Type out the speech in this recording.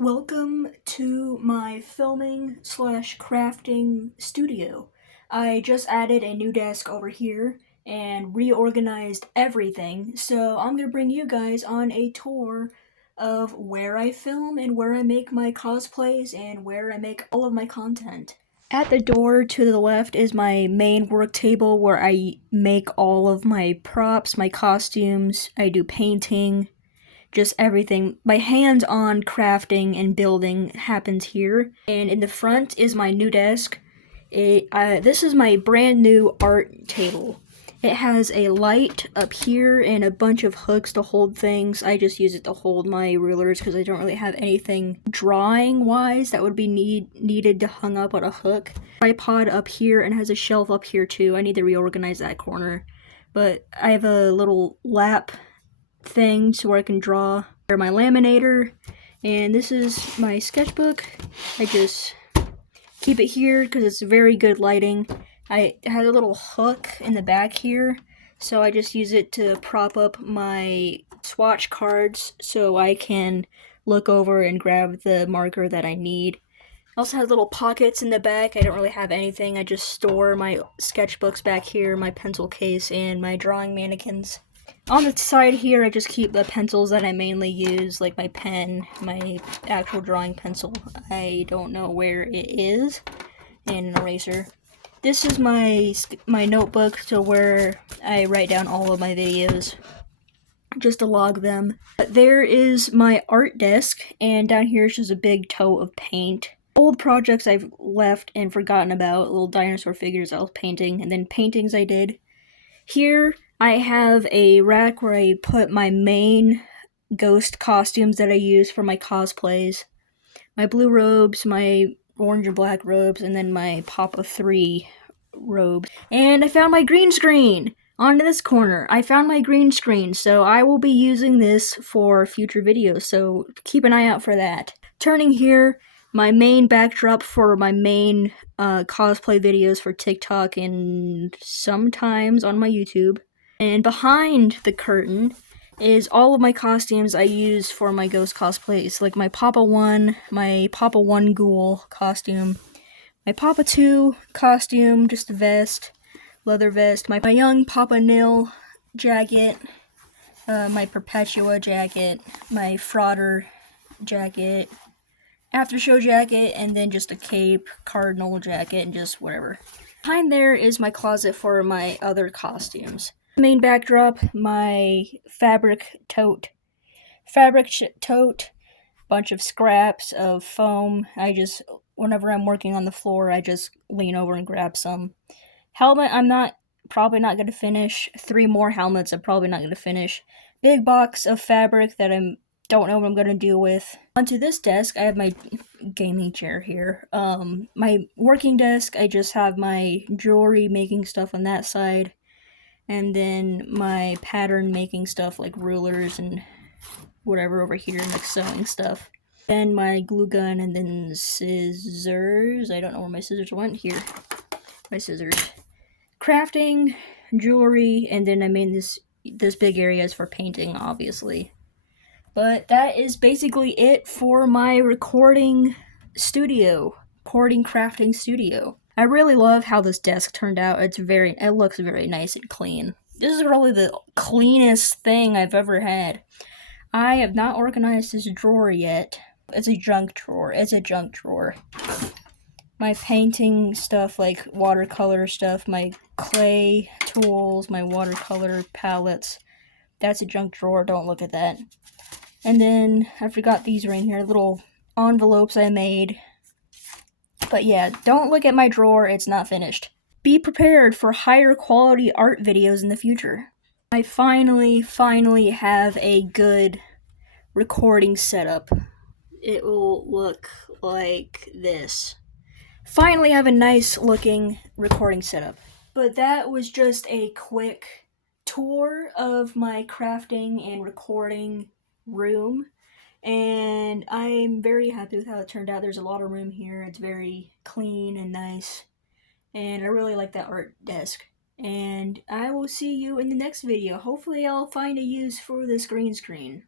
Welcome to my filming slash crafting studio. I just added a new desk over here and reorganized everything, so I'm gonna bring you guys on a tour of where I film and where I make my cosplays and where I make all of my content. At the door to the left is my main work table where I make all of my props, my costumes, I do painting, just everything. My hands-on crafting and building happens here. And in the front is my new desk. This is my brand new art table. It has a light up here and a bunch of hooks to hold things. I just use it to hold my rulers because I don't really have anything drawing-wise that would be needed to hung up on a hook. Tripod up here and has a shelf up here too. I need to reorganize that corner. But I have a little lap thing so where I can draw. My laminator, and this is my sketchbook. I just keep it here because it's very good lighting. I had a little hook in the back here, so I just use it to prop up my swatch cards so I can look over and grab the marker that I need. I also have little pockets in the back. I don't really have anything. I just store my sketchbooks back here, my pencil case, and my drawing mannequins. On the side here, I just keep the pencils that I mainly use, like my pen, my actual drawing pencil. I don't know where it is, and an eraser. This is my notebook, so where I write down all of my videos, just to log them. There is my art desk, and down here is just a big tote of paint. Old projects I've left and forgotten about, little dinosaur figures I was painting, and then paintings I did. Here, I have a rack where I put my main ghost costumes that I use for my cosplays. My blue robes, my orange and black robes, and then my Papa 3 robes. And I found my green screen! On this corner, I found my green screen, so I will be using this for future videos, so keep an eye out for that. Turning here, my main backdrop for my main cosplay videos for TikTok and sometimes on my YouTube. And behind the curtain is all of my costumes I use for my ghost cosplays, like my Papa 1 Ghoul costume, my Papa 2 costume, just a vest, leather vest, my young Papa Nil jacket, my Perpetua jacket, my Frauder jacket, after show jacket, and then just a cape, cardinal jacket, and just whatever. Behind there is my closet for my other costumes. Main backdrop, my fabric tote, bunch of scraps of foam. Whenever I'm working on the floor, I just lean over and grab some. Helmet, probably not going to finish. 3 more helmets I'm probably not going to finish. Big box of fabric that I don't know what I'm going to do with. Onto this desk, I have my gaming chair here. My working desk, I just have my jewelry making stuff on that side. And then my pattern making stuff like rulers and whatever over here, like sewing stuff. Then my glue gun and then scissors. I don't know where my scissors went. Here. My scissors. Crafting, jewelry, and then I made this big area is for painting, obviously. But that is basically it for my recording crafting studio. I really love how this desk turned out. It looks very nice and clean. This is really the cleanest thing I've ever had. I have not organized this drawer yet. It's a junk drawer. My painting stuff, like watercolor stuff, my clay tools, my watercolor palettes, that's a junk drawer. Don't look at that. And then I forgot these right here, little envelopes I made. But yeah, don't look at my drawer, it's not finished. Be prepared for higher quality art videos in the future. I finally have a good recording setup. It will look like this. Finally have a nice looking recording setup. But that was just a quick tour of my crafting and recording room. And I'm very happy with how it turned out. There's a lot of room here. It's very clean and nice. And I really like that art desk. And I will see you in the next video. Hopefully I'll find a use for this green screen.